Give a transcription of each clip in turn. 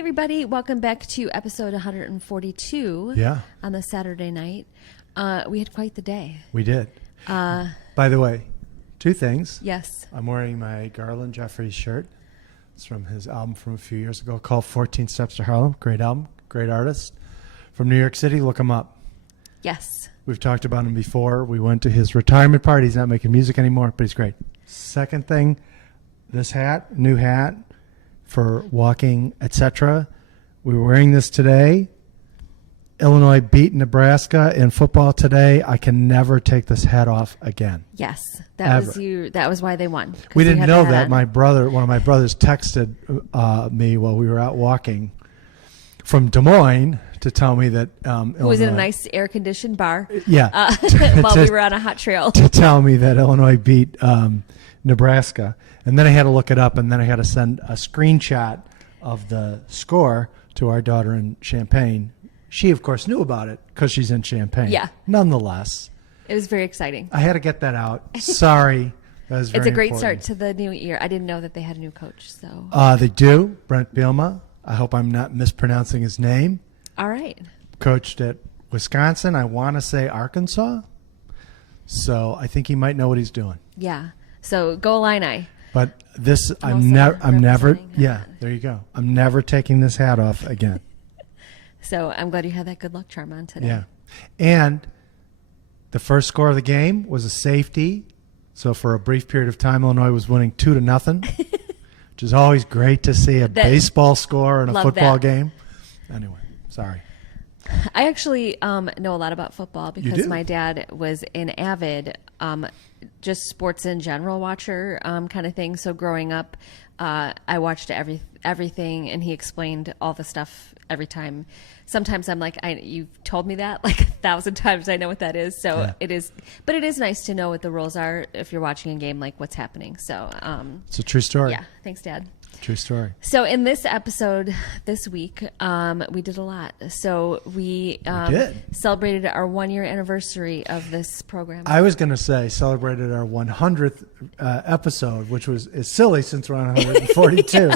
everybody. Welcome back to episode 142 on the Saturday night. We had quite the day. We did. By the way, two things. Yes. I'm wearing my Garland Jeffries shirt. It's from his album from a few years ago called 14 Steps to Harlem. Great album, great artist. From New York City, look him up. Yes. We've talked about him before. We went to his retirement party. He's not making music anymore, but he's great. Second thing, this hat, new hat for walking, etc. We were wearing this today. Illinois beat Nebraska in football today. I can never take this hat off again. Yes, that was why they won. We didn't know that. One of my brothers texted me while we were out walking from Des Moines to tell me that it was in a nice air-conditioned bar. Yeah, while we were on a hot trail. To tell me that Illinois beat Nebraska, and then I had to look it up, and then I had to send a screenshot of the score to our daughter in Champaign. She, of course, knew about it because she's in Champaign. Yeah. Nonetheless, it was very exciting. I had to get that out. Sorry. That was very It's a great important. start to the new year. I didn't know that they had a new coach. So they do. Brent Bielema. I hope I'm not mispronouncing his name. All right. Coached at Wisconsin. I want to say Arkansas. So I think he might know what he's doing. Yeah. So go Illini. But this, I'm never. Yeah, there you go. I'm never taking this hat off again. So I'm glad you had that good luck charm on today. Yeah. And the first score of the game was a safety. So for a brief period of time, Illinois was winning 2-0, which is always great to see a baseball score in a football game. Anyway, sorry. I actually know a lot about football because my dad was an avid just sports in general watcher kind of thing. So growing up, I watched everything, and he explained all the stuff every time. Sometimes I'm like, you've told me that like 1,000 times. I know what that is. So it is, but it is nice to know what the rules are if you're watching a game, like what's happening. So it's a true story. Yeah. Thanks, Dad. True story. So in this episode this week, we did a lot. So we celebrated our 1-year anniversary of this program. I was going to say celebrated our 100th episode, which is silly since we're on 142.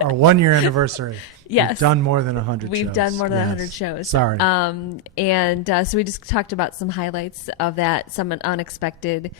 Our 1-year anniversary. Yes. We've done more than 100 shows. We've done more than 100 shows. Sorry. So we just talked about some highlights of that, some unexpected,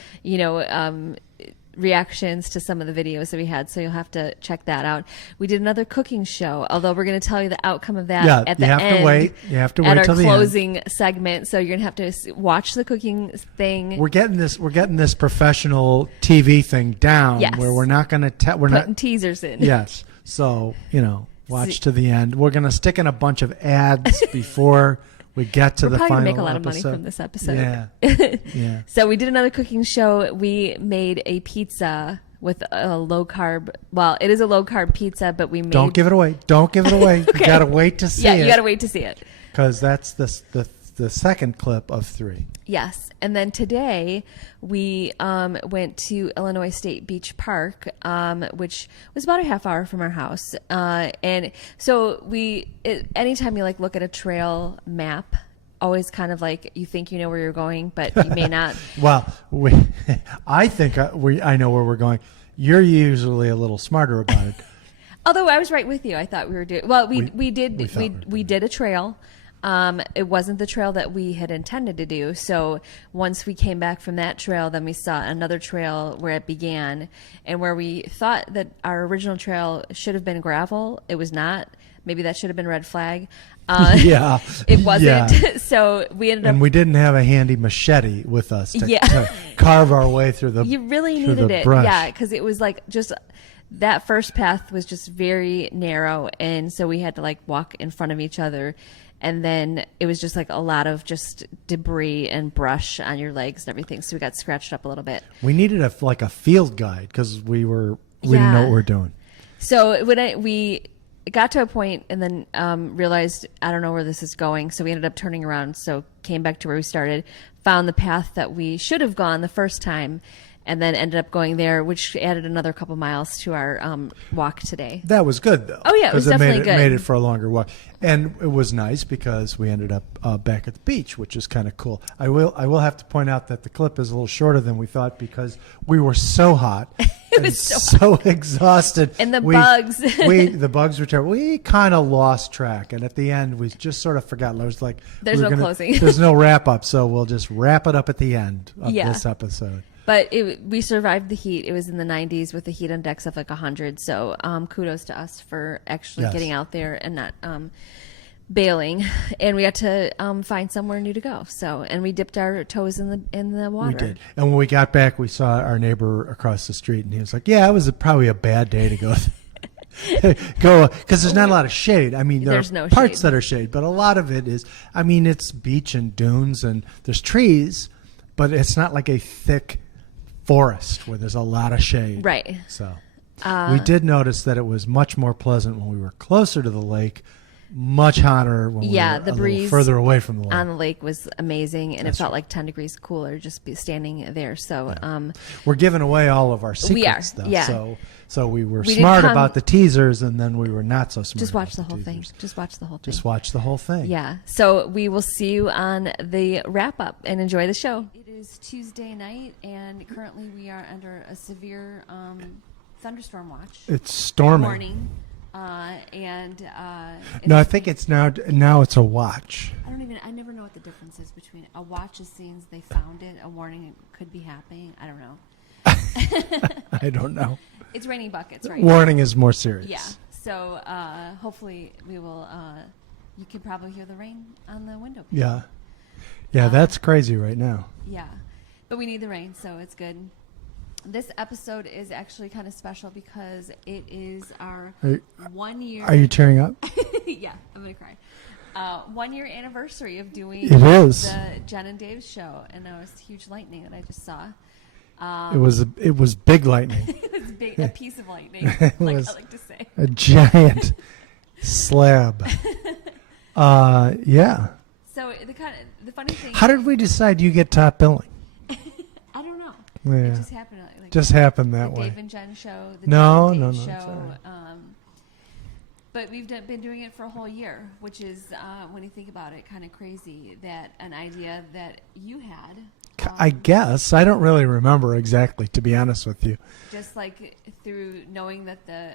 reactions to some of the videos that we had. So you'll have to check that out. We did another cooking show, although we're going to tell you the outcome of that at the end. You have to wait at till our the closing segment. So you're going to have to watch the cooking thing. We're getting this professional TV thing down where we're not going to we're putting not teasers in. Yes. So, watch to the end. We're going to stick in a bunch of ads before we get to the final episode. We're probably going to make a lot of money from this episode. Yeah. So we did another cooking show. We made a pizza with a low carb. Well, it is a low carb pizza, but we made. Don't give it away. Okay. You got to wait to see it. Yeah, you got to wait to see it. Because that's the second clip of 3. Yes. And then today we went to Illinois State Beach Park, which was about a half hour from our house. And so anytime you look at a trail map, always kind of like you think you know where you're going, but you may not. Well, I think I know where we're going. You're usually a little smarter about it. Although I was right with you. I thought we were doing well. We did a trail. It wasn't the trail that we had intended to do. So once we came back from that trail, then we saw another trail where it began, and where we thought that our original trail should have been gravel. It was not. Maybe that should have been red flag. It wasn't. Yeah. So we ended up. And we didn't have a handy machete with us to carve our way through the. You really needed it. Brush. Yeah, because it was just. That first path was just very narrow, and so we had to walk in front of each other. And then it was just a lot of just debris and brush on your legs and everything. So we got scratched up a little bit. We needed a field guide because we didn't know what we were doing. So when we got to a point and then realized, I don't know where this is going. So we ended up turning around. So came back to where we started, found the path that we should have gone the first time, and then ended up going there, which added another couple miles to our walk today. That was good, though. Oh, yeah, it was definitely good. It made it for a longer walk. And it was nice because we ended up back at the beach, which is kind of cool. I will have to point out that the clip is a little shorter than we thought because we were so hot It was so exhausted. And the bugs. The bugs were terrible. We kind of lost track. And at the end, we just sort of forgot. I was like, there's no closing. There's no wrap up. So we'll just wrap it up at the end of this episode. But we survived the heat. It was in the 90s with the heat index of like 100. So kudos to us for actually getting out there and not bailing. And we had to find somewhere new to go. And we dipped our toes in the water. We did. And when we got back, we saw our neighbor across the street, and he was like, "Yeah, it was probably a bad day to go." Because there's not a lot of shade. I mean, there's no parts that are shade, but a lot of it is. I mean, it's beach and dunes, and there's trees, but it's not like a thick forest where there's a lot of shade. Right. So we did notice that it was much more pleasant when we were closer to the lake, much hotter when we were the breeze further away from the lake. On the lake was amazing, and it felt like 10 degrees cooler just standing there. So we're giving away all of our secrets, though. Yeah. So we were smart about the teasers, and then we were not so smart. Just watch the whole thing. Just watch the whole thing. Just watch the whole thing. Yeah. So we will see you on the wrap up, and enjoy the show. It is Tuesday night, and currently we are under a severe thunderstorm watch. It's storming. Morning. No, I think it's now it's a watch. I never know what the difference is between a watch is saying they found it, a warning could be happening. I don't know. I don't know. It's raining buckets right Warning is more serious. Yeah. So hopefully we will, you can probably hear the rain on the window pane. Yeah. Yeah, that's crazy right now. Yeah. But we need the rain, so it's good. This episode is actually kind of special because it is our 1 year. Are you tearing up? Yeah, I'm going to cry. 1 year anniversary of doing the Jen and Dave show, and there was huge lightning that I just saw. It was big lightning. It was big, a piece of lightning, like I like to say. A giant slab. Yeah. So the funny thing. How did we decide you get top billing? I don't know. Yeah. It just happened. Just happened that way. Dave and Jen show. The no, Dave no, and Dave no. show. Sorry. But we've been doing it for a whole year, which is, when you think about it, kind of crazy that an idea that you had. I guess. I don't really remember exactly, to be honest with you. Just like through knowing that the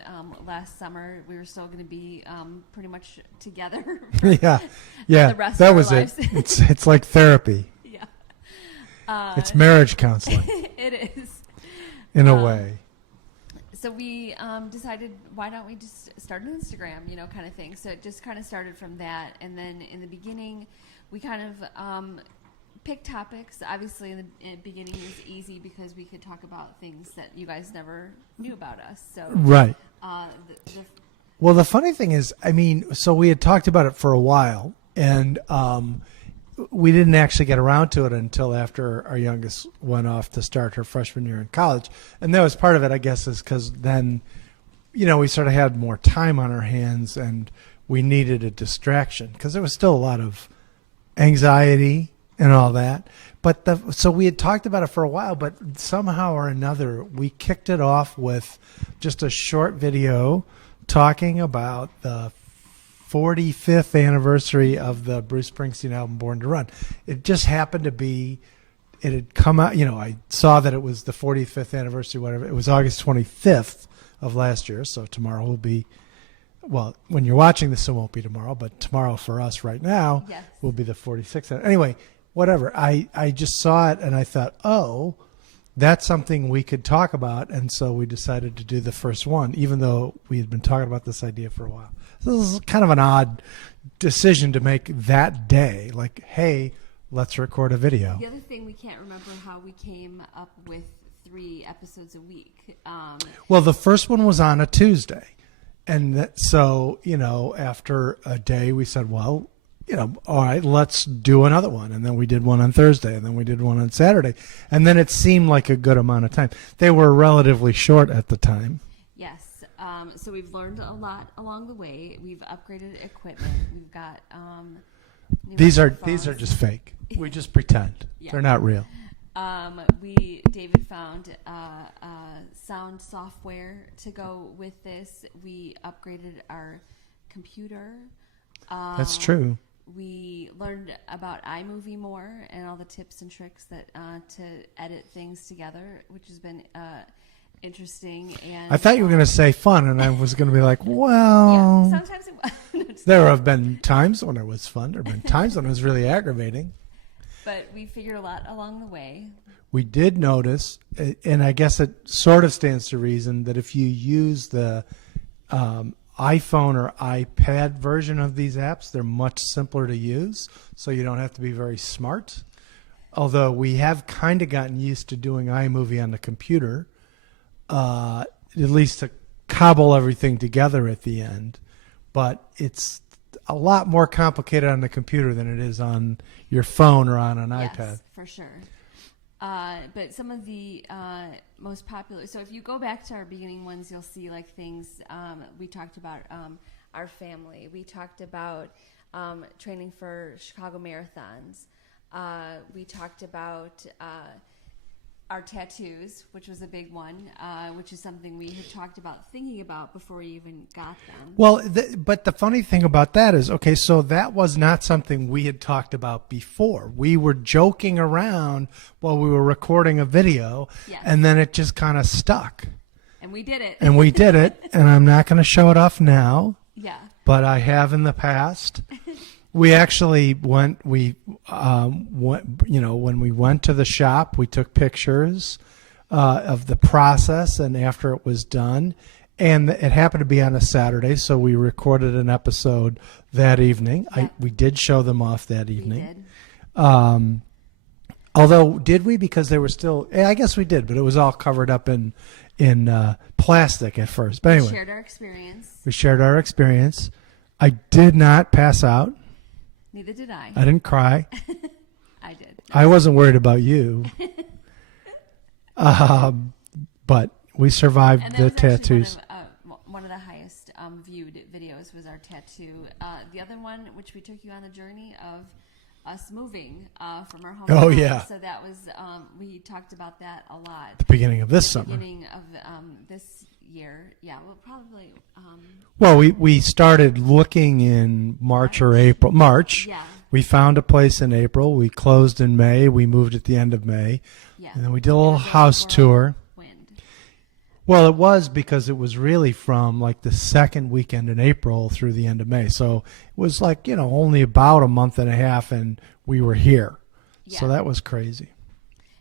last summer we were still going to be pretty much together. Yeah. The rest that of was our lives. it. It's like therapy. Yeah. It's marriage counseling. It is. In a way. So we decided, why don't we just start an Instagram, kind of thing. So it just kind of started from that. And then in the beginning, we kind of picked topics. Obviously, in the beginning, it was easy because we could talk about things that you guys never knew about us. So right. Well, the funny thing is, so we had talked about it for a while, and we didn't actually get around to it until after our youngest went off to start her freshman year in college. And that was part of it, I guess, is because then, we sort of had more time on our hands and we needed a distraction because there was still a lot of anxiety and all that. But so we had talked about it for a while, but somehow or another, we kicked it off with just a short video talking about the 45th anniversary of the Bruce Springsteen album Born to Run. It just happened to be, it had come out, I saw that it was the 45th anniversary, whatever. It was August 25th of last year, so tomorrow will be, well, when you're watching this, it won't be tomorrow, but tomorrow for us right now will be the 46th. Anyway, whatever. I just saw it and I thought, oh, that's something we could talk about, and so we decided to do the first one, even though we had been talking about this idea for a while. So this is kind of an odd decision to make that day. Like, hey, let's record a video. The other thing, we can't remember how we came up with 3 episodes a week. Well, the first one was on a Tuesday. And so, after a day, we said, well, all right, let's do another one. And then we did one on Thursday, and then we did one on Saturday. And then it seemed like a good amount of time. They were relatively short at the time. Yes. So we've learned a lot along the way. We've upgraded equipment. We've got these are just fake. We just pretend. Yeah. They're not real. David found sound software to go with this. We upgraded our computer. That's true. We learned about iMovie more and all the tips and tricks that to edit things together, which has been interesting. And I thought you were going to say fun, and I was going to be like, well, yeah, sometimes it was. There have been times when it was fun. There have been times when it was really aggravating. But we figured a lot along the way. We did notice, and I guess it sort of stands to reason, that if you use the iPhone or iPad version of these apps, they're much simpler to use, so you don't have to be very smart. Although we have kind of gotten used to doing iMovie on the computer, at least to cobble everything together at the end. But it's a lot more complicated on the computer than it is on your phone or on an iPad. Yes, for sure. But some of the most popular, so if you go back to our beginning ones, you'll see like things, we talked about our family. We talked about training for Chicago marathons. We talked about our tattoos, which was a big one, which is something we had talked about thinking about before we even got them. Well, but the funny thing about that is, okay, so that was not something we had talked about before. We were joking around while we were recording a video, yes. And then it just kind of stuck. And we did it. And we did it, and I'm not going to show it off now. Yeah. But I have in the past. We actually went, when we went to the shop, we took pictures of the process and after it was done. And it happened to be on a Saturday, so we recorded an episode that evening. Yeah. We did show them off that evening. We did. Although, did we? Because they were still, I guess we did, but it was all covered up in plastic at first. But anyway. We shared our experience. We shared our experience. I did not pass out. Neither did I. I didn't cry. I did. I wasn't worried about you. But we survived the tattoos. One of the highest viewed videos was our tattoo. The other one, which we took you on the journey of us moving from our home. Oh, yeah. So that was, we talked about that a lot. The beginning of this summer. Beginning of this year. Yeah, well, probably. Well, we started looking in March or April. March. Yeah. We found a place in April. We closed in May. We moved at the end of May. Yeah. And then we did a little house tour. Wind. Well, it was because it was really from like the second weekend in April through the end of May. So it was like, only about a month and a half and we were here. Yeah. So that was crazy.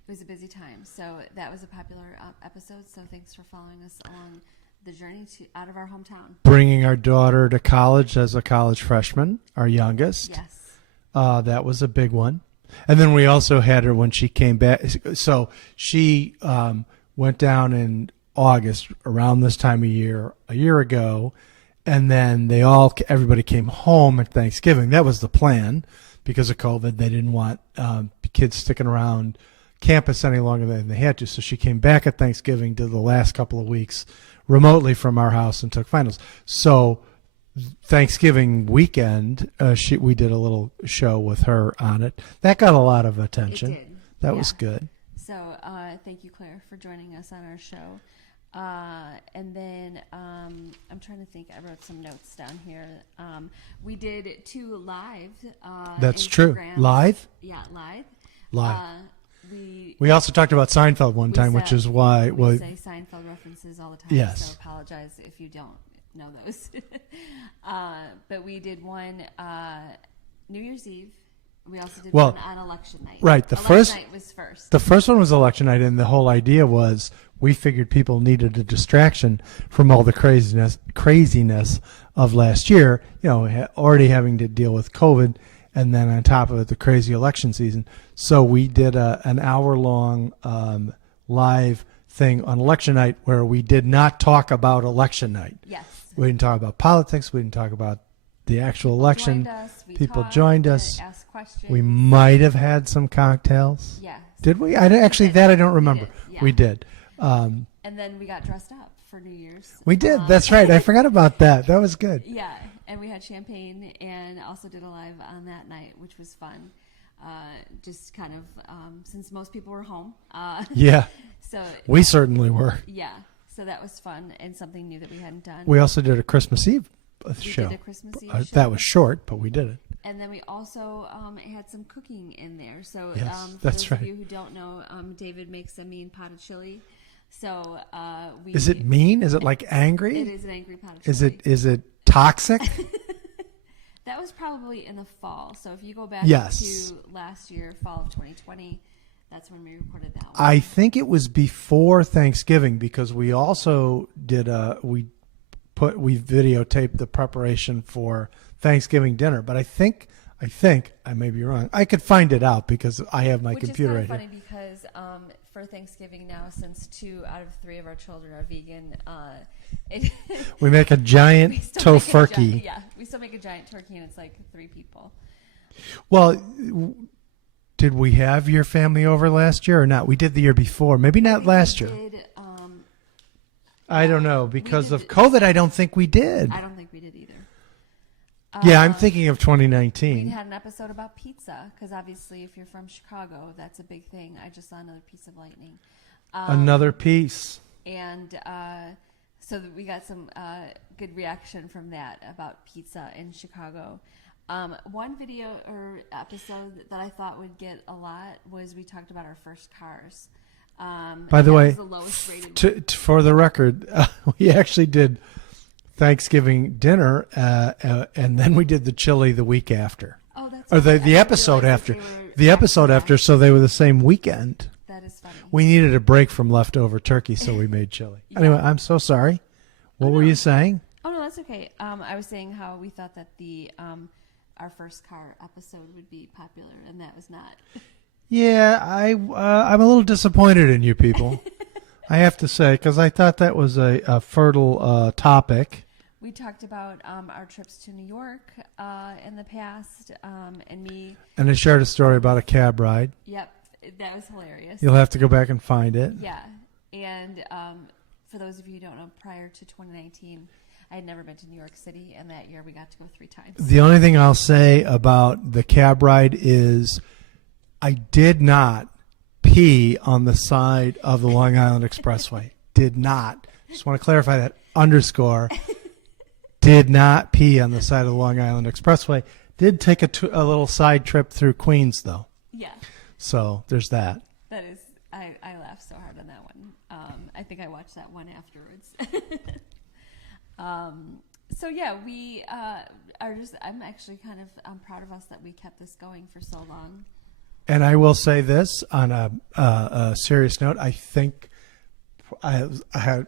It was a busy time. So that was a popular episode. So thanks for following us along the journey out of our hometown. Bringing our daughter to college as a college freshman, our youngest. Yes. That was a big one. And then we also had her when she came back. So she went down in August around this time of year, a year ago. And then everybody came home at Thanksgiving. That was the plan because of COVID. They didn't want kids sticking around campus any longer than they had to. So she came back at Thanksgiving, did the last couple of weeks remotely from our house and took finals. So Thanksgiving weekend, we did a little show with her on it. That got a lot of attention. It did. That was good. So thank you, Claire, for joining us on our show. And then I'm trying to think. I wrote some notes down here. We did 2 live. That's Instagrams. true. Live? Yeah, live. Live. We also talked about Seinfeld one time, which is why we say Seinfeld references all the time. Yes. So apologize if you don't know those. But we did one New Year's Eve. We also did one on election night. Right. Election night was first. The first one was election night, and the whole idea was we figured people needed a distraction from all the craziness of last year. Already having to deal with COVID. And then on top of it, the crazy election season. So we did an hour-long live thing on election night where we did not talk about election night. Yes. We didn't talk about politics. We didn't talk about the actual election. People joined us. Asked questions. We might have had some cocktails. Yes. Did we? I don't remember. We did. Yeah. And then we got dressed up for New Year's. We did. That's right. I forgot about that. That was good. Yeah. And we had champagne and also did a live on that night, which was fun. Just kind of, since most people were home. Yeah. So we certainly were. Yeah. So that was fun and something new that we hadn't done. We also did a Christmas Eve show. We did a Christmas Eve show. That was short, but we did it. And then we also had some cooking in there. So yes, for that's those right. of you who don't know, David makes a mean pot of chili So Is it mean? Is it like angry? It is an angry pot of chili. Is it toxic? That was probably in the fall. So if you go back Yes. to last year, fall of 2020, that's when we recorded that one. I think it was before Thanksgiving because we also did we videotaped the preparation for Thanksgiving dinner. But I think I may be wrong. I could find it out because I have my computer right here. Which is kind of funny because for Thanksgiving now, since 2 out of 3 of our children are vegan, we make a giant tofurkey. Yeah, we still make a giant turkey, and it's like 3 people. Well, did we have your family over last year or not? We did the year before. Maybe not last year. I don't know. Because of COVID, I don't think we did. I don't think we did either. Yeah, I'm thinking of 2019. We had an episode about pizza because obviously if you're from Chicago, that's a big thing. I just saw another piece of lightning. Another piece. And so we got some good reaction from that about pizza in Chicago. One video or episode that I thought would get a lot was we talked about our first cars. By the way, the lowest rated for the record, we actually did Thanksgiving dinner, and then we did the chili the week after. Oh, that's or the episode after. The episode after, so they were the same weekend. That is funny. We needed a break from leftover turkey, so we made chili. Yeah. Anyway, I'm so sorry. What were you saying? Oh, no, that's okay. I was saying how we thought that the our first car episode would be popular, and that was not. Yeah, I'm a little disappointed in you people. I have to say, because I thought that was a fertile topic. We talked about our trips to New York in the past, and me. And I shared a story about a cab ride. Yep, that was hilarious. You'll have to go back and find it. Yeah, and for those of you who don't know, prior to 2019, I had never been to New York City, and that year we got to go 3 times. The only thing I'll say about the cab ride is I did not pee on the side of the Long Island Expressway. Did not. Just want to clarify that. Underscore. Did not pee on the side of the Long Island Expressway. Did take a little side trip through Queens, though. Yeah. So there's that. That is, I laughed so hard on that one. I think I watched that one afterwards. So yeah, we are just, I'm actually I'm proud of us that we kept this going for so long. And I will say this on a serious note. I think I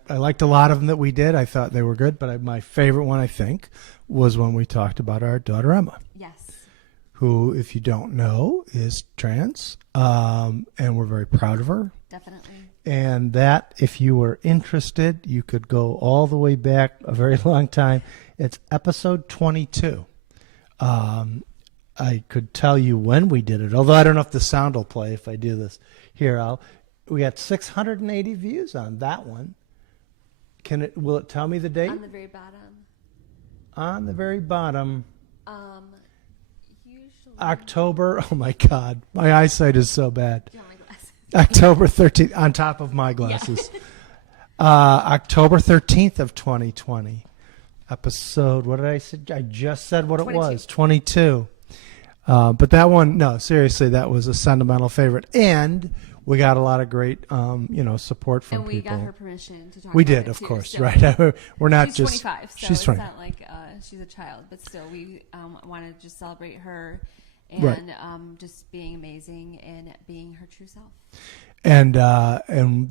liked a lot of them that we did. I thought they were good, but my favorite one, I think, was when we talked about our daughter Emma. Yes. Who, if you don't know, is trans, and we're very proud of her. Definitely. And that, if you were interested, you could go all the way back a very long time. It's episode 22. I could tell you when we did it, although I don't know if the sound will play if I do this. Here, we got 680 views on that one. Will it tell me the date? On the very bottom. On the very bottom. Usually. October. Oh my God, my eyesight is so bad. Do you want my glasses? October 13th, on top of my glasses. Yeah. October 13th of 2020. Episode, what did I say? I just said what 22. It was. 22. But that one, no, seriously, that was a sentimental favorite. And we got a lot of great, support from people. And we got her permission to talk We about did, it of too, course, so right? We're not she's just... 25, so she's 20. It's not like she's a child. But still, we want to just celebrate her and right. Just being amazing and being her true self. And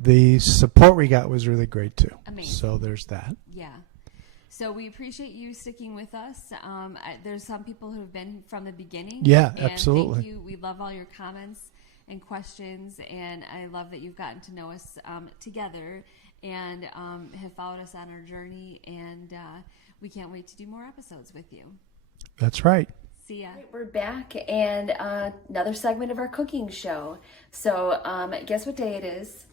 the support we got was really great, too. Amazing. So there's that. Yeah. So we appreciate you sticking with us. There's some people who have been from the beginning. Yeah, and absolutely. Thank you. We love all your comments and questions, and I love that you've gotten to know us together and have followed us on our journey, and we can't wait to do more episodes with you. That's right. See ya. We're back, and another segment of our cooking show. So guess what day it is?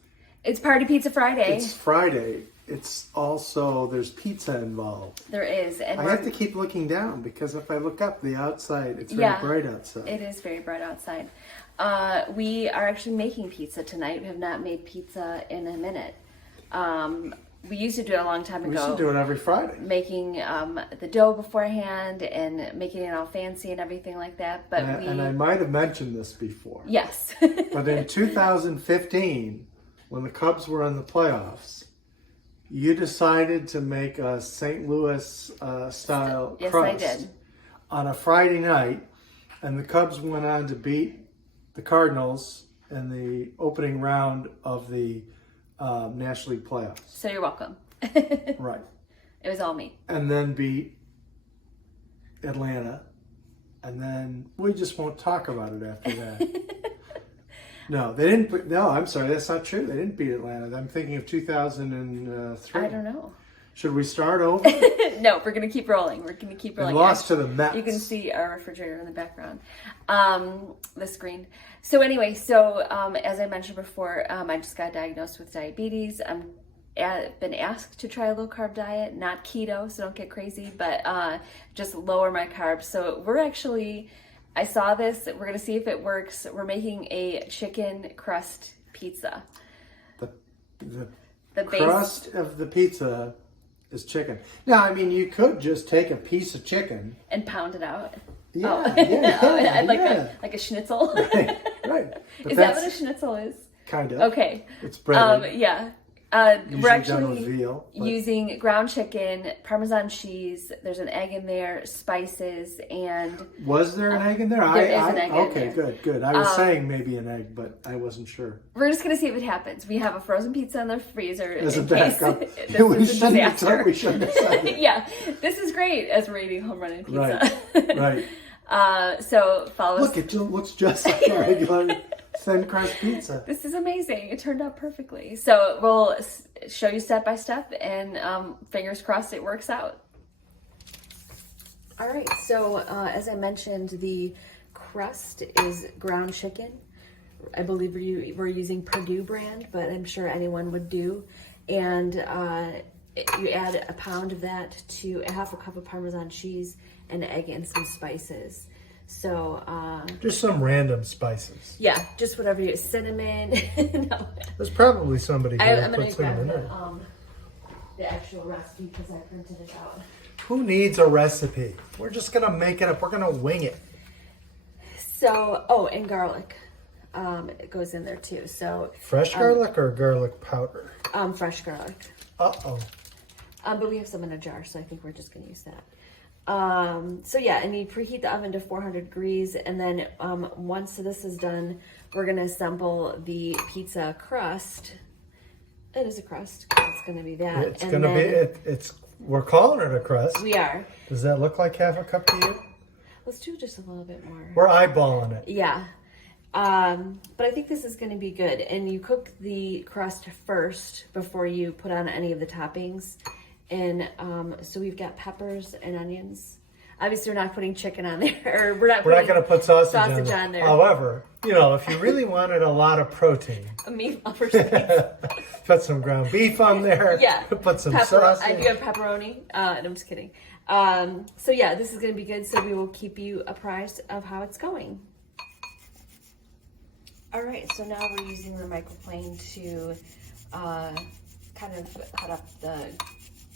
It's Party Pizza Friday. It's Friday. It's also, there's pizza involved. There is. And I have to keep looking down because if I look up the outside, it's very bright outside. It is very bright outside. We are actually making pizza tonight. We have not made pizza in a minute. We used to do it a long time ago. We used to do it every Friday. Making the dough beforehand and making it all fancy and everything like that. But and I might have mentioned this before. Yes. But in 2015... when the Cubs were in the playoffs, you decided to make a St. Louis style Yes, crust I did. on a Friday night, and the Cubs went on to beat the Cardinals in the opening round of the National League playoffs. So you're welcome. Right. It was all me. And then beat Atlanta, and then we just won't talk about it after that. No, they didn't. No, I'm sorry, that's not true. They didn't beat Atlanta. I'm thinking of 2003. I don't know. Should we start over? No, we're gonna keep rolling. We're gonna keep rolling. We lost to the Mets. You can see our refrigerator in the background, the screen. So anyway, as I mentioned before, I just got diagnosed with diabetes. I've been asked to try a low carb diet, not keto, so don't get crazy, but just lower my carbs. So I saw this. We're gonna see if it works. We're making a chicken crust pizza. The crust of the pizza is chicken. Now, I mean, you could just take a piece of chicken and pound it out. Yeah, yeah, like a schnitzel. Right. But Is that what a schnitzel is? Kind of. Okay. It's breaded. Yeah. Usually We're actually done with veal, using ground chicken, Parmesan cheese. There's an egg in there, spices, and was there an egg in there? There is an egg in okay, there. good. I was saying maybe an egg, but I wasn't sure. We're just gonna see if it happens. We have a frozen pizza in the freezer As a in case backup. this We is a disaster. shouldn't have said it. Yeah, this is great as we're eating home running pizza. Right. So follow us. Look, it looks just like a regular thin crust pizza. This is amazing. It turned out perfectly. So we'll show you step by step, and fingers crossed it works out. All right. So as I mentioned, the crust is ground chicken. I believe we're using Purdue brand, but I'm sure anyone would do. And you add a pound of that to a half a cup of Parmesan cheese, an egg, and some spices. So just some random spices. Yeah, just whatever you cinnamon. No. There's probably somebody who I'm gonna puts grab cinnamon in. the actual recipe because I printed it out. Who needs a recipe? We're just gonna make it up. We're gonna wing it. So, and garlic. It goes in there too. So fresh garlic or garlic powder? Fresh garlic. Uh-oh. But we have some in a jar, so I think we're just gonna use that. So yeah, and you preheat the oven to 400 degrees, and then once this is done, we're gonna assemble the pizza crust. It is a crust. It's gonna be that. It's gonna be. We're calling it a crust. We are. Does that look like half a cup to you? Let's do just a little bit more. We're eyeballing it. Yeah. But I think this is going to be good. And you cook the crust first before you put on any of the toppings. And so we've got peppers and onions. Obviously, we're not putting chicken on there. Or we're not going to put sausage on there. However, if you really wanted a lot of protein, a meat lover's put some ground beef on there. Yeah. Put some sausage. I do have pepperoni. And I'm just kidding. So yeah, this is going to be good. So we will keep you apprised of how it's going. All right, so now we're using the microplane to kind of cut up the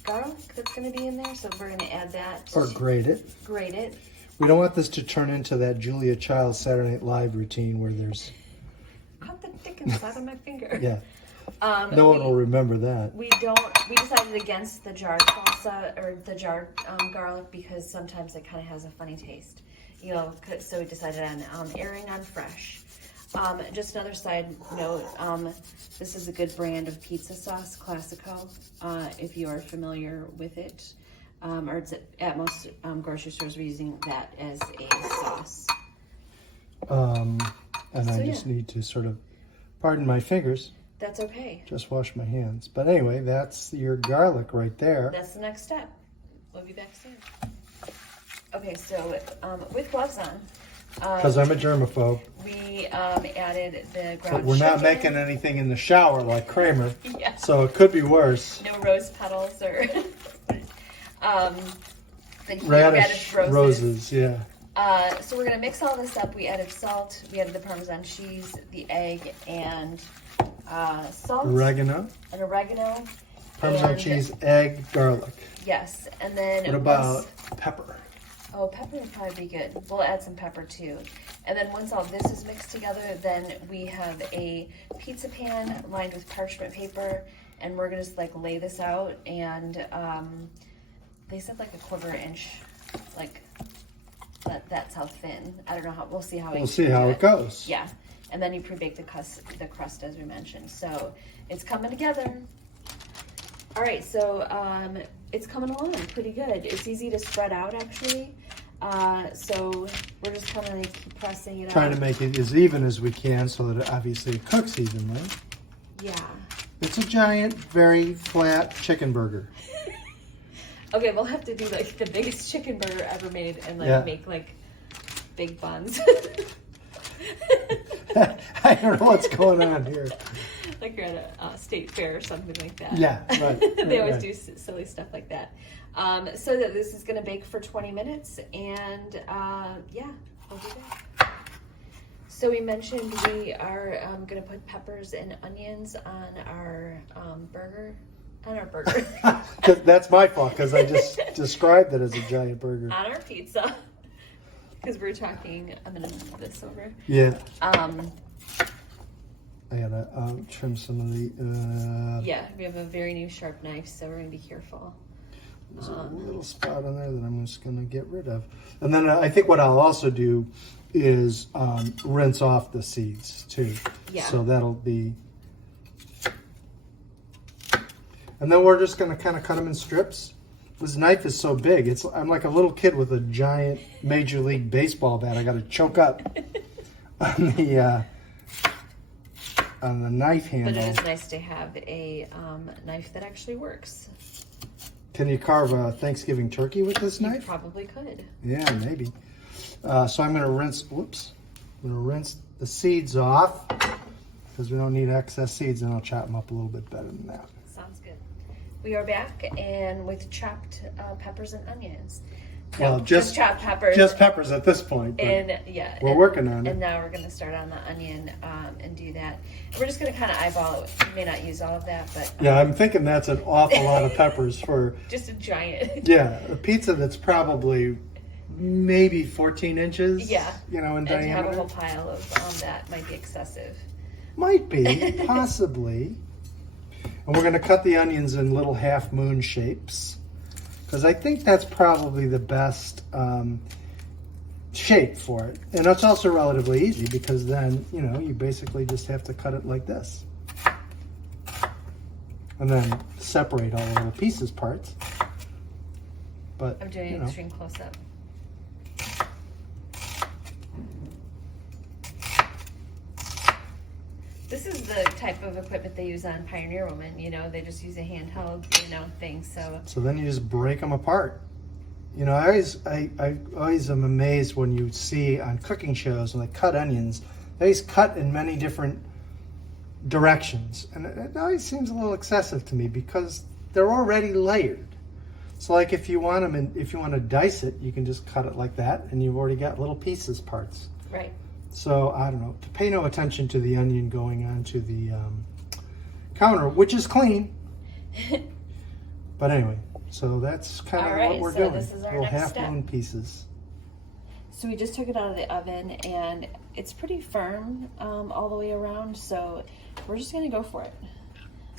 garlic that's going to be in there. So we're going to add that. Or grate it. Grate it. We don't want this to turn into that Julia Childs Saturday Night Live routine where there's... Cut the dickens out of my finger. Yeah. No one will remember that. We decided against the jar salsa or the jar garlic because sometimes it kind of has a funny taste. So we decided on erring on fresh. Just another side note, this is a good brand of pizza sauce, Classico, if you are familiar with it. Or it's at most grocery stores, we're using that as a sauce. I just need to sort of, pardon my fingers. That's okay. Just wash my hands. But anyway, that's your garlic right there. That's the next step. We'll be back soon. Okay, so with gloves on. Because I'm a germaphobe. We added the ground But we're not chicken. making anything in the shower like Kramer. Yeah. So it could be worse. No rose petals or radish roses, yeah. So we're going to mix all this up. We added salt, we added the Parmesan cheese, the egg, and salt. Oregano. And oregano. Parmesan cheese, egg, garlic. Yes. And then... What about pepper? Oh, pepper would probably be good. We'll add some pepper too. And then once all this is mixed together, then we have a pizza pan lined with parchment paper, and we're gonna just like lay this out. And they said like a 1/4 inch, like that's how thin. I don't know how. We'll see how. We'll see how it goes. Yeah, and then you pre-bake the crust as we mentioned. So it's coming together. All right, so it's coming along pretty good. It's easy to spread out, actually. So we're just kind of like keep pressing it out. Trying to make it as even as we can so that it obviously cooks evenly. Yeah. It's a giant, very flat chicken burger. Okay, we'll have to do like the biggest chicken burger ever made and like make like big buns. I don't know what's going on here. Like you're at a state fair or something like that. Yeah, right. They always do silly stuff like that. So that this is going to bake for 20 minutes, and yeah, we'll do that. So we mentioned we are going to put peppers and onions on our burger. That's my fault, because I just described it as a giant burger. On our pizza. Because we're talking, I'm going to move this over. Yeah. I gotta trim some of the. Yeah, we have a very new sharp knife, so we're gonna be careful. There's a little spot on there that I'm just gonna get rid of, and then I think what I'll also do is rinse off the seeds too. Yeah. So that'll be. And then we're just gonna kind of cut them in strips. This knife is so big; I'm like a little kid with a giant Major League Baseball bat. I gotta choke up on the knife handle. But it is nice to have a knife that actually works. Can you carve a Thanksgiving turkey with this knife? You probably could. Yeah, maybe. So I'm going to rinse. Whoops. I'm going to rinse the seeds off because we don't need excess seeds, and I'll chop them up a little bit better than that. Sounds good. We are back and with chopped peppers and onions. Well, No, just chopped peppers. Just peppers at this point. And yeah, we're working on it. And now we're going to start on the onion and do that. And we're just going to kind of eyeball it. We may not use all of that, but yeah, I'm thinking that's an awful lot of peppers for just a giant. Yeah, a pizza that's probably maybe 14 inches. Yeah, in diameter. And to have a whole pile of that might be excessive. Might be, possibly. And we're going to cut the onions in little half moon shapes, because I think that's probably the best shape for it. And it's also relatively easy, because then, you basically just have to cut it like this. And then separate all the little pieces parts. But I'm doing an extreme close-up. This is the type of equipment they use on Pioneer Woman. They just use a handheld, thing. So then you just break them apart. I always am amazed when you see on cooking shows when they cut onions, they always cut in many different directions, and it always seems a little excessive to me because they're already layered. So, like if you want to dice it, you can just cut it like that, and you've already got little pieces parts. Right. So I don't know. To pay no attention to the onion going onto the counter, which is clean. But anyway, so that's kind of what we're doing. This is our little next half-moon pieces. So we just took it out of the oven, and it's pretty firm all the way around. So we're just gonna go for it.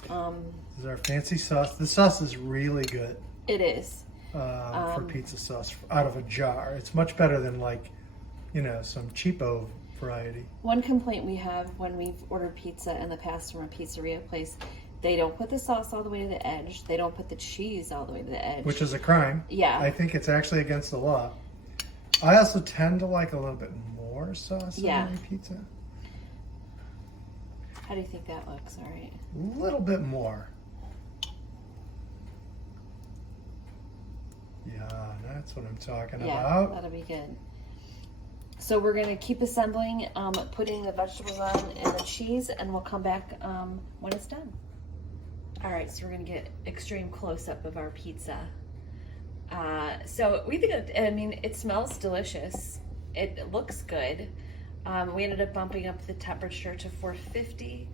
This is our fancy sauce. The sauce is really good. It is. For pizza sauce out of a jar. It's much better than some cheapo variety. One complaint we have when we've ordered pizza in the past from a pizzeria place, they don't put the sauce all the way to the edge. They don't put the cheese all the way to the edge. Which is a crime. Yeah. I think it's actually against the law. I also tend to like a little bit more sauce on my pizza. How do you think that looks? All right. A little bit more. Yeah, that's what I'm talking about. Yeah, that'll be good. So we're going to keep assembling, putting the vegetables on and the cheese, and we'll come back when it's done. All right, so we're going to get extreme close-up of our pizza. So we think, it smells delicious. It looks good. We ended up bumping up the temperature to 450.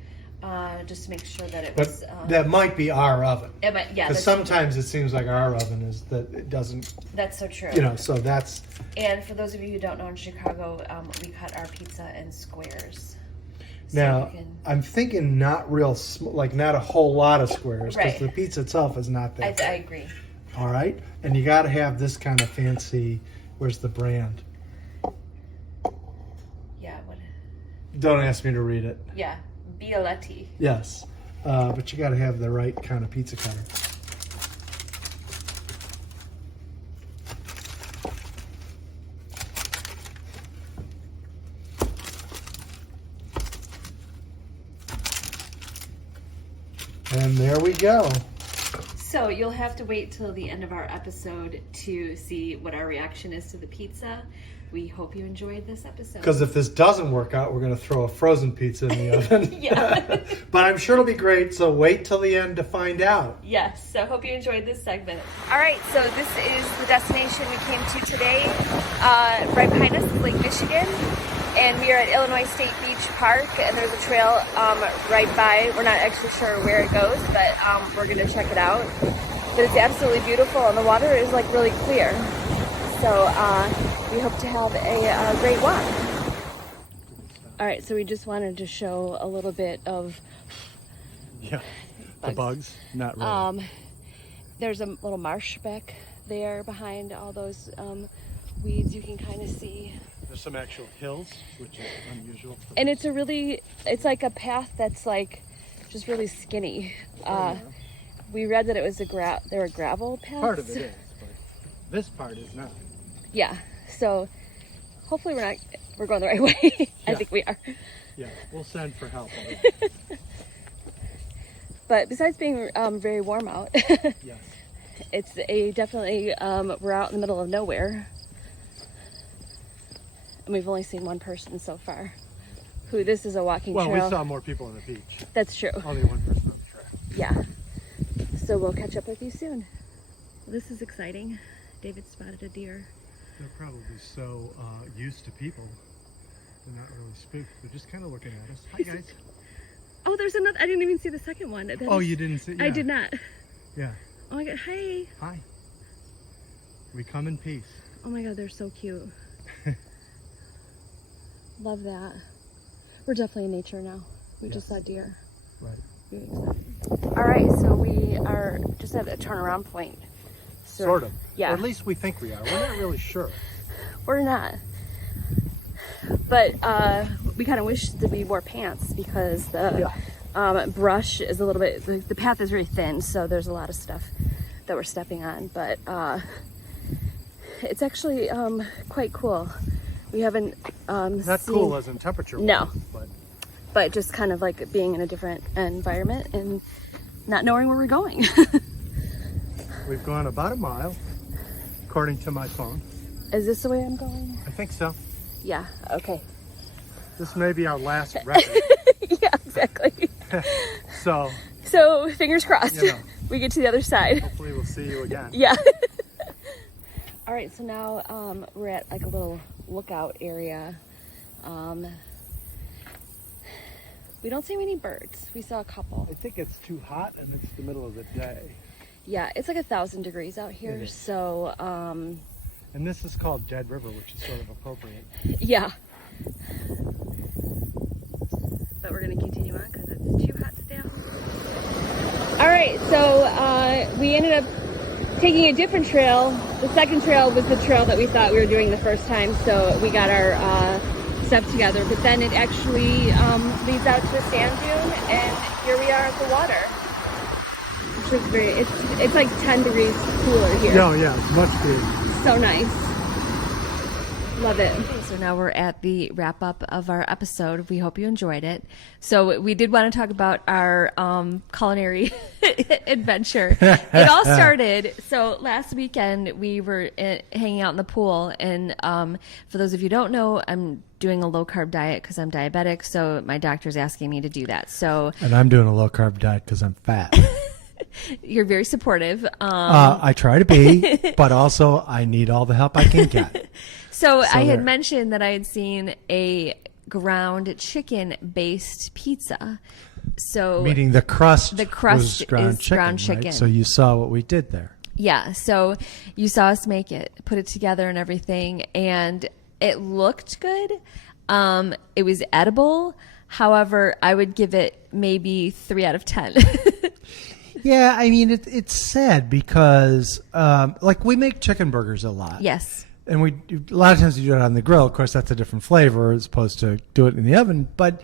just to make sure that it But was. that might be our oven. Yeah. Because sometimes it seems like our oven is that it doesn't. That's so true. So that's. And for those of you who don't know, in Chicago, we cut our pizza in squares. Now, I'm thinking not real, not a whole lot of squares, because the pizza itself is not that big. I agree. All right? And you got to have this kind of fancy, where's the brand? Yeah, what? Don't ask me to read it. Yeah, Bialetti. Yes. But you got to have the right kind of pizza cutter. And there we go. So you'll have to wait till the end of our episode to see what our reaction is to the pizza. We hope you enjoyed this episode. Because if this doesn't work out, we're going to throw a frozen pizza in the oven. Yeah. But I'm sure it'll be great, so wait till the end to find out. Yes, so hope you enjoyed this segment. All right, so this is the destination we came to today. Right behind us is Lake Michigan, and we are at Illinois State Beach Park, and there's a trail right by. We're not actually sure where it goes, but we're going to check it out. But it's absolutely beautiful, and the water is like really clear. So we hope to have a great walk. All right, so we just wanted to show a little bit of the bugs. Not really. There's a little marsh back there behind all those weeds. You can kind of see. There's some actual hills, which is unusual. And it's like a path that's like just really skinny. We read that it was there were gravel paths. Part of it is, but this part is not. Yeah, so hopefully we're going the right way. I think we are. Yeah, we'll send for help. But besides being very warm out, Yes. it's definitely, we're out in the middle of nowhere. And we've only seen one person so far. This is a walking trail. Well, we saw more people on the beach. That's true. Only one person on the trail. Yeah. So we'll catch up with you soon. Well, this is exciting. David spotted a deer. They're probably so used to people. They're not really spooked. They're just kind of looking at us. Hi, guys. Oh, there's another. I didn't even see the second one. You didn't see? Yeah. I did not. Yeah. Oh my god. Hi. Hi. We come in peace. Oh my god, they're so cute. Love that. We're definitely in nature now. We just saw deer. Right. Very exciting. All right, so we are just at a turnaround point. Sort of. Yeah. Or at least we think we are. We're not really sure. We're not. But we kind of wish to be more pants because the brush is a little bit, the path is very thin, so there's a lot of stuff that we're stepping on. But it's actually quite cool. We haven't not seen... cool as in temperature. No. But just kind of like being in a different environment and not knowing where we're going. We've gone about a mile, according to my phone. Is this the way I'm going? I think so. Yeah, okay. This may be our last record. Yeah, exactly. So fingers crossed. We get to the other side. Hopefully we'll see you again. Yeah. All right, so now we're at like a little lookout area. We don't see many birds. We saw a couple. I think it's too hot and it's the middle of the day. Yeah, it's like 1,000 degrees out here, so... And this is called Dead River, which is sort of appropriate. Yeah. But we're going to continue on because it's too hot to stay out. All right, so we ended up taking a different trail. The second trail was the trail that we thought we were doing the first time, so we got our stuff together. But then it actually leads out to the sand dune, and here we are at the water. Which is it's like 10 degrees cooler here. Oh, yeah, it's much cooler. So nice. Love it. Okay, so now we're at the wrap up of our episode. We hope you enjoyed it. So we did want to talk about our culinary adventure. It all started, so last weekend we were hanging out in the pool, and for those of you who don't know, I'm doing a low carb diet because I'm diabetic, so my doctor's asking me to do that. And I'm doing a low carb diet because I'm fat. You're very supportive. I try to be, but also I need all the help I can get. So I had mentioned that I had seen a ground chicken based pizza. So meaning the crust was is ground chicken. Right? So you saw what we did there. Yeah. So you saw us make it, put it together and everything, and it looked good. It was edible. However, I would give it maybe 3 out of 10. Yeah, I mean, it's sad because, like, we make chicken burgers a lot. Yes. And a lot of times we do it on the grill. Of course, that's a different flavor as opposed to do it in the oven. But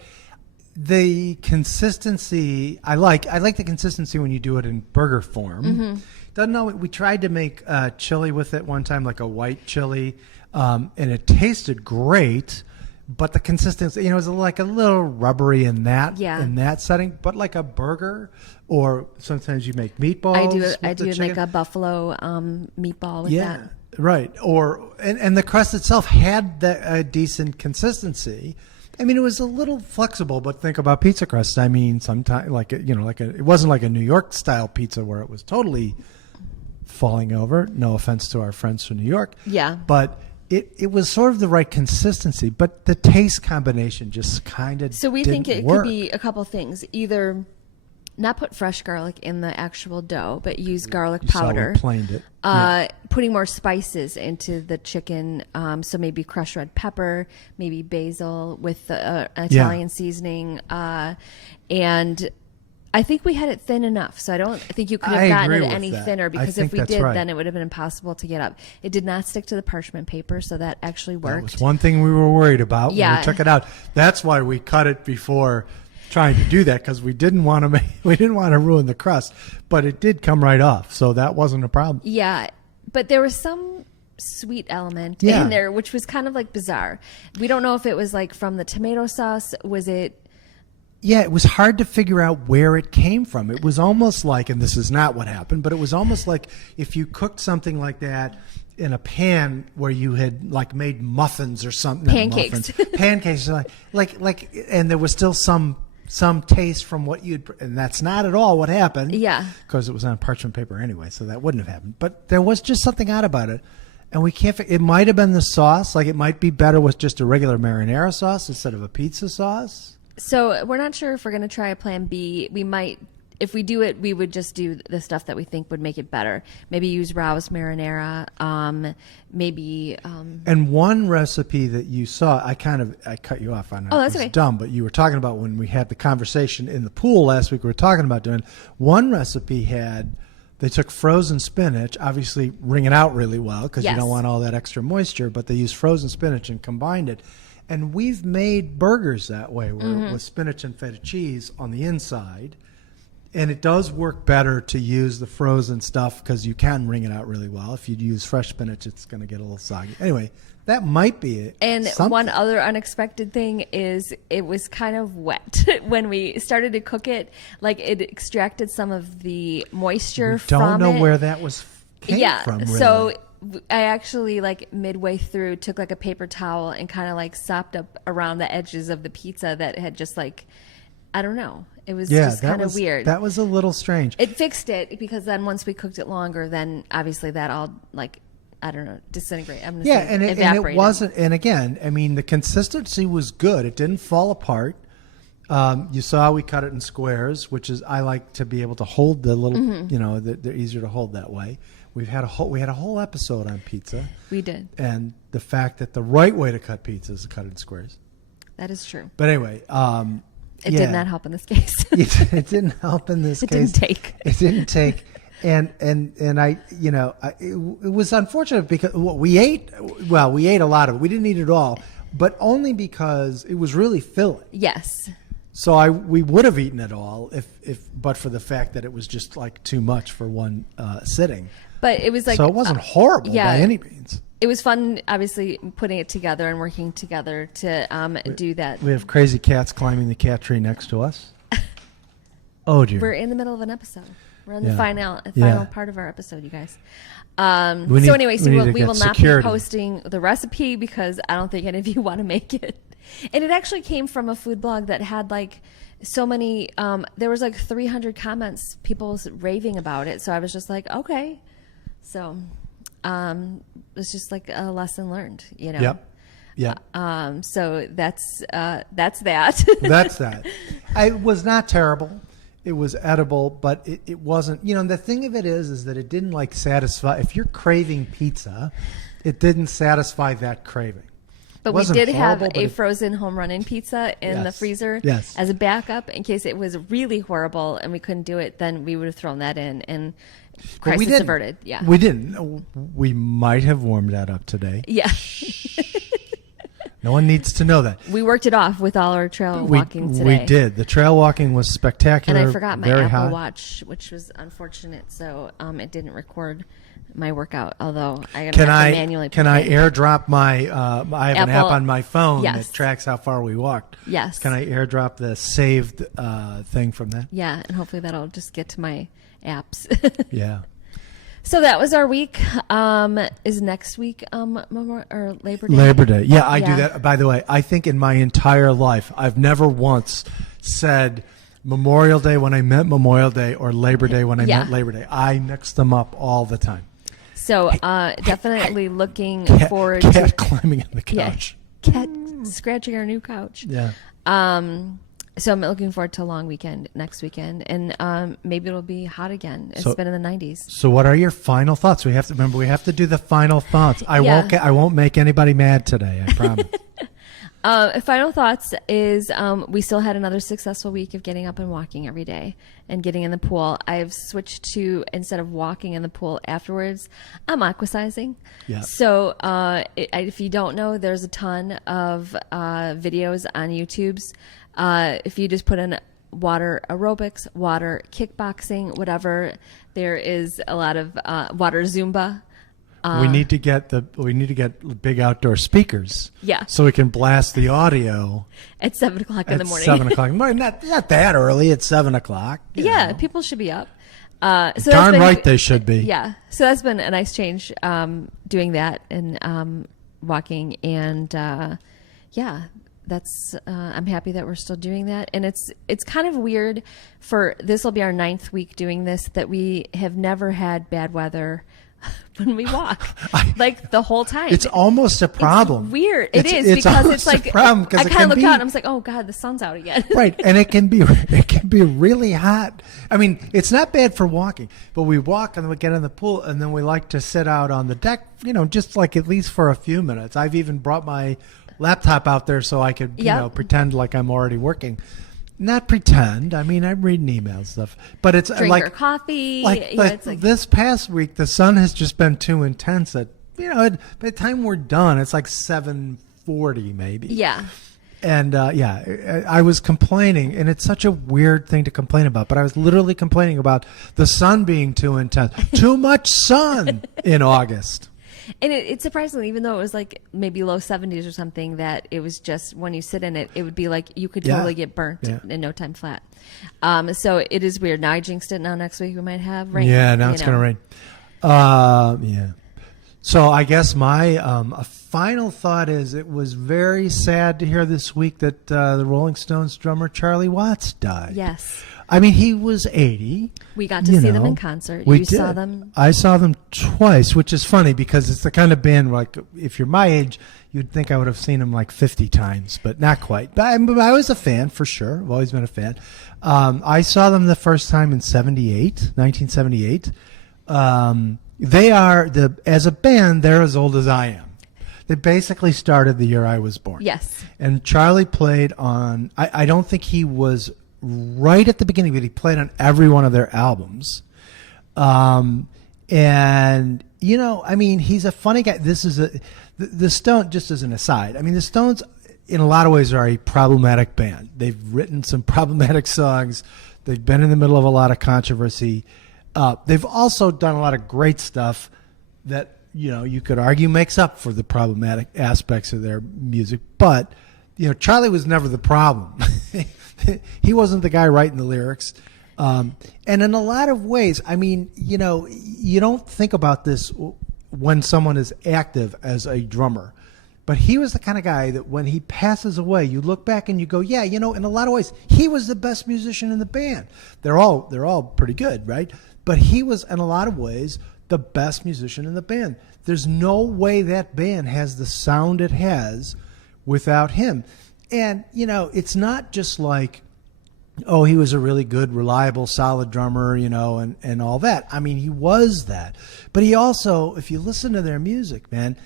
the consistency, I like the consistency when you do it in burger form. Mm-hmm. Doesn't know. We tried to make chili with it one time, like a white chili, and it tasted great. But the consistency, it was like a little rubbery in that setting. But like a burger, or sometimes you make meatballs. I do like a buffalo meatball with that. Yeah, right. And the crust itself had a decent consistency. I mean, it was a little flexible, but think about pizza crust. I mean, sometimes it wasn't like a New York style pizza where it was totally falling over. No offense to our friends from New York. Yeah, but. It was sort of the right consistency, but the taste combination just kind of So we didn't think it work. could be a couple things. Either not put fresh garlic in the actual dough, but use garlic powder. So we planed it. Putting more spices into the chicken. So maybe crushed red pepper, maybe basil with the Italian seasoning. And I think we had it thin enough, so I don't think you could have gotten it any thinner, because if we did, then it would have been impossible to get up. It did not stick to the parchment paper, so that actually worked. That was one thing we were worried about when we took it out. That's why we cut it before trying to do that, because we didn't want to ruin the crust, but it did come right off, so that wasn't a problem. Yeah, but there was some sweet element in there, which was kind of like bizarre. We don't know if it was like from the tomato sauce. Was it? Yeah, it was hard to figure out where it came from. It was almost like, and this is not what happened, but it was almost like if you cooked something like that in a pan where you had like made muffins or something. Pancakes. Pancakes, like, and there was still some taste from what and that's not at all what happened. Yeah. Because it was on parchment paper anyway, so that wouldn't have happened. But there was just something odd about it. And we can't, it might have been the sauce. Like, it might be better with just a regular marinara sauce instead of a pizza sauce. So we're not sure if we're going to try a plan B. We might, if we do it, we would just do the stuff that we think would make it better. Maybe use Rao's marinara. Maybe. And one recipe that you saw, I cut you off on it. Oh, that's okay. Okay. Dumb, but you were talking about when we had the conversation in the pool last week. We were talking about doing one recipe they took frozen spinach, obviously wring it out really well because you don't want all that extra moisture, but they used frozen spinach and combined it. And we've made burgers that way, with spinach and feta cheese on the inside. And it does work better to use the frozen stuff because you can wring it out really well. If you use fresh spinach, it's going to get a little soggy. Anyway, that might be it. And one other unexpected thing is it was kind of wet when we started to cook it. Like, it extracted some of the moisture from it. Don't know where that came from, really. So I actually, like, midway through took like a paper towel and kind of like sopped up around the edges of the pizza that had just like, I don't know. It was just kind of weird. That was a little strange. It fixed it because then once we cooked it longer, then obviously that all, like, I don't know, disintegrate. I'm going to say evaporated. And it wasn't, and again, I mean, the consistency was good. It didn't fall apart. You saw we cut it in squares, which is, I like to be able to hold the little, they're easier to hold that way. We had a whole episode on pizza. We did. And the fact that the right way to cut pizza is to cut it in squares. That is true. But anyway, it did not help in this case. It didn't help in this case. It didn't take. And I, it was unfortunate because we ate a lot of it. We didn't eat it all, but only because it was really filling. Yes. So we would have eaten it all but for the fact that it was just like too much for one sitting. But it was like, so it wasn't horrible by any means. It was fun, obviously, putting it together and working together to do that. We have crazy cats climbing the cat tree next to us. Oh dear. We're in the middle of an episode. We're in the final part of our episode, you guys. We will not be posting the recipe because I don't think any of you want to make it. And it actually came from a food blog that had like so many, there was like 300 comments, people raving about it. So I was just like, okay. So it's just like a lesson learned, Yep. Yeah. So that's that. That's that. It was not terrible. It was edible, but it wasn't. The thing of it is that it didn't like satisfy. If you're craving pizza, it didn't satisfy that craving. But we did have a frozen home run-in pizza in the freezer as a backup in case it was really horrible and we couldn't do it. Then we would have thrown that in and crisis averted. Yeah, we didn't. We might have warmed that up today. Yeah. No one needs to know that. We worked it off with all our trail walking today. We did. The trail walking was spectacular. And I forgot my Apple Watch, which was unfortunate. So it didn't record my workout. Although I have to manually. Can I airdrop my? I have an app on my phone that tracks how far we walked. Yes. Can I airdrop the saved thing from that? Yeah, and hopefully that'll just get to my apps. Yeah. So that was our week. Is next week or Labor Day? Labor Day. Yeah, I do that. By the way, I think in my entire life, I've never once said Memorial Day when I meant Memorial Day or Labor Day when I meant Labor Day. I mix them up all the time. So definitely looking forward to climbing on the couch. Cat scratching our new couch. Yeah. So I'm looking forward to a long weekend next weekend, and maybe it'll be hot again. It's been in the 90s. So what are your final thoughts? We have to do the final thoughts. I won't make anybody mad today, I promise. Final thoughts is we still had another successful week of getting up and walking every day and getting in the pool. I've switched to, instead of walking in the pool afterwards, I'm aquasizing. Yeah. So if you don't know, there's a ton of videos on YouTube's. If you just put in water aerobics, water kickboxing, whatever, there is a lot of water Zumba. We need to get big outdoor speakers. Yeah. So we can blast the audio at 7 o'clock in the morning. 7 o'clock in the morning. Not that early. It's 7 o'clock. Yeah, people should be up. So darn right they should be. Yeah. So that's been a nice change, doing that and walking, and that's I'm happy that we're still doing that. And it's kind of weird this will be our 9th week doing this, that we have never had bad weather when we walk, like the whole time. It's almost a problem. It's weird. It's because it's like, a problem, I kind of look out and I'm like, oh God, the sun's out again. Right. And it can be really hot. I mean, it's not bad for walking, but we walk and then we get in the pool and then we like to sit out on the deck, just like at least for a few minutes. I've even brought my laptop out there so I could, pretend like I'm already working. Not pretend. I mean, I'm reading email stuff, but it's drink like your coffee. It's like this past week, the sun has just been too intense that by the time we're done, it's like 7:40 maybe. Yeah. And I was complaining, and it's such a weird thing to complain about, but I was literally complaining about the sun being too intense, too much sun in August. And it surprisingly, even though it was like maybe low 70s or something, that it was just when you sit in it, it would be like you could totally get burnt in no time flat. So it is weird. Now I jinxed it. Now next week we might have rain. Yeah, now it's going to rain. Yeah. So I guess my final thought is it was very sad to hear this week that the Rolling Stones drummer Charlie Watts died. Yes. I mean, he was 80. We got to see them in concert. You saw them? I saw them twice, which is funny because it's the kind of band, like, if you're my age, you'd think I would have seen them like 50 times, but not quite. But I was a fan, for sure. I've always been a fan. I saw them the first time in 1978. They are, as a band, they're as old as I am. They basically started the year I was born. Yes. And Charlie played on, I don't think he was right at the beginning, but he played on every one of their albums. And, I mean, he's a funny guy. This is the Stones, just as an aside, I mean, the Stones, in a lot of ways, are a problematic band. They've written some problematic songs. They've been in the middle of a lot of controversy. They've also done a lot of great stuff that, you could argue makes up for the problematic aspects of their music. But, Charlie was never the problem. He wasn't the guy writing the lyrics. And in a lot of ways, I mean, you don't think about this when someone is active as a drummer. But he was the kind of guy that when he passes away, you look back and you go, yeah, in a lot of ways, he was the best musician in the band. They're all pretty good, right? But he was, in a lot of ways, the best musician in the band. There's no way that band has the sound it has without him. And, it's not just like, oh, he was a really good, reliable, solid drummer, and all that. I mean, he was that. But he also, if you listen to their music, man,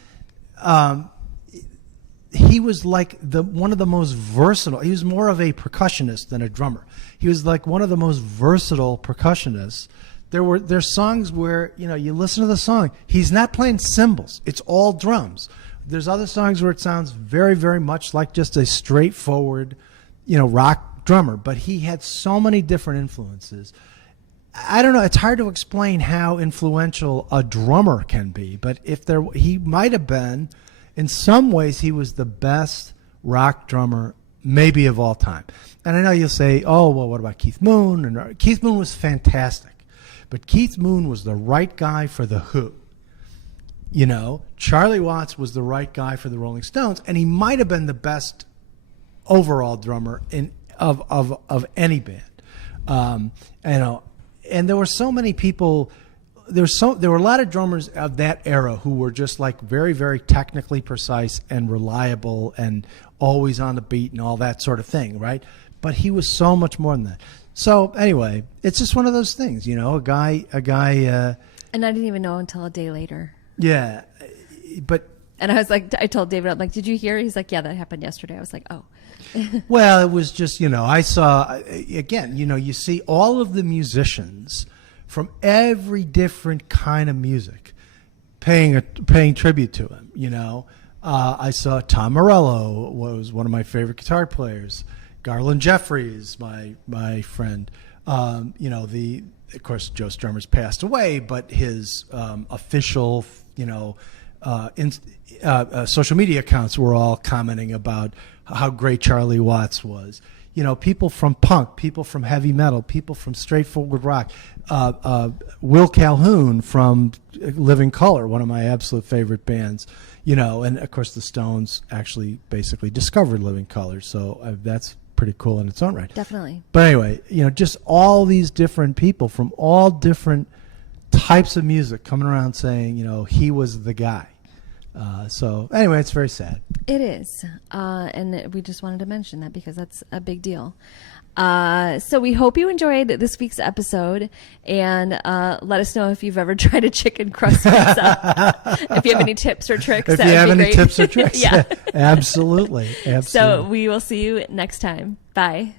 he was like one of the most versatile. He was more of a percussionist than a drummer. He was like one of the most versatile percussionists. There's songs where, you listen to the song, he's not playing cymbals. It's all drums. There's other songs where it sounds very, very much like just a straightforward, rock drummer. But he had so many different influences. I don't know. It's hard to explain how influential a drummer can be. But he might have been, in some ways, he was the best rock drummer maybe of all time. And I know you'll say, oh, well, what about Keith Moon? And Keith Moon was fantastic. But Keith Moon was the right guy for The Who. Charlie Watts was the right guy for the Rolling Stones, and he might have been the best overall drummer of any band. And there were so many people. There were a lot of drummers of that era who were just like very, very technically precise and reliable and always on the beat and all that sort of thing, right? But he was so much more than that. So anyway, it's just one of those things, a guy. And I didn't even know until a day later. Yeah, but. And I was like, I told David, I'm like, did you hear? He's like, yeah, that happened yesterday. I was like, oh. Well, it was just, I saw, again, you see all of the musicians from every different kind of music paying tribute to him, I saw Tom Morello was one of my favorite guitar players. Garland Jeffries, my friend. Of course, Joe Strummer's passed away, but his official, social media accounts were all commenting about how great Charlie Watts was. People from punk, people from heavy metal, people from straightforward rock. Will Calhoun from Living Colour, one of my absolute favorite bands. And of course the Stones actually basically discovered Living Colour, so that's pretty cool in its own right. Definitely. But anyway, just all these different people from all different types of music coming around saying, he was the guy. So anyway, it's very sad. It is. And we just wanted to mention that because that's a big deal. So we hope you enjoyed this week's episode, and let us know if you've ever tried a chicken crust pizza. If you have any tips or tricks, if you have any tips or tricks, yeah. Absolutely. So we will see you next time. Bye.